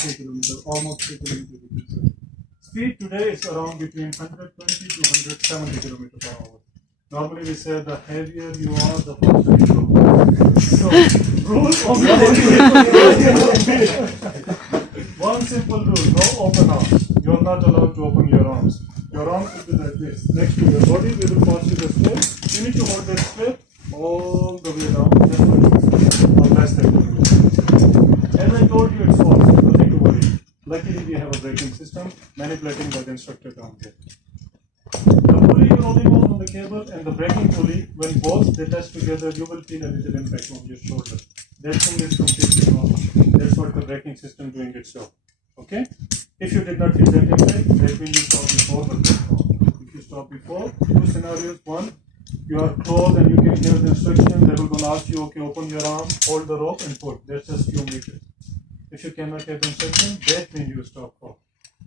3 kilometers, almost 3 kilometers. Speed today is around between 120 to 170 kilometers per hour. Normally we say the heavier you are, the faster you go. So, rule of one simple rule, no open arms. You are not allowed to open your arms. Your arms will be like this, next to your body. We will pass you the strap. You need to hold that strap all the way down, just or less than 2 minutes. As I told you, it's false, nothing to worry. Luckily, we have a braking system manipulating by the instructor down there. The pulley you're holding on the cable and the braking pulley, when both they touch together, you will feel a little impact on your shoulder. That thing is completely normal. That's what the braking system doing its job. Okay? If you did not feel that impact, that means you stopped before the platform. If you stop before, two scenarios. One, you are close and you can hear the instruction. They will going to ask you, okay, open your arm, hold the rope and pull. That's just few meters. If you cannot get the instruction, that means you stop off.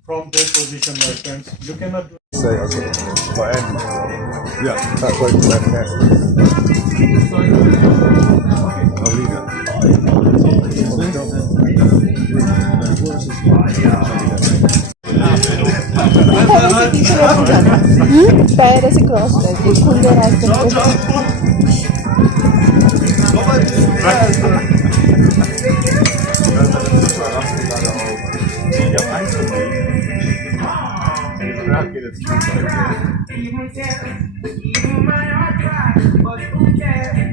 From that position, my friends, you cannot do. Say, okay, for Andy. Yeah, that's right. I'll leave it. पैर ऐसे cross करके खुले रास्ते Even my heart cries, but who cares?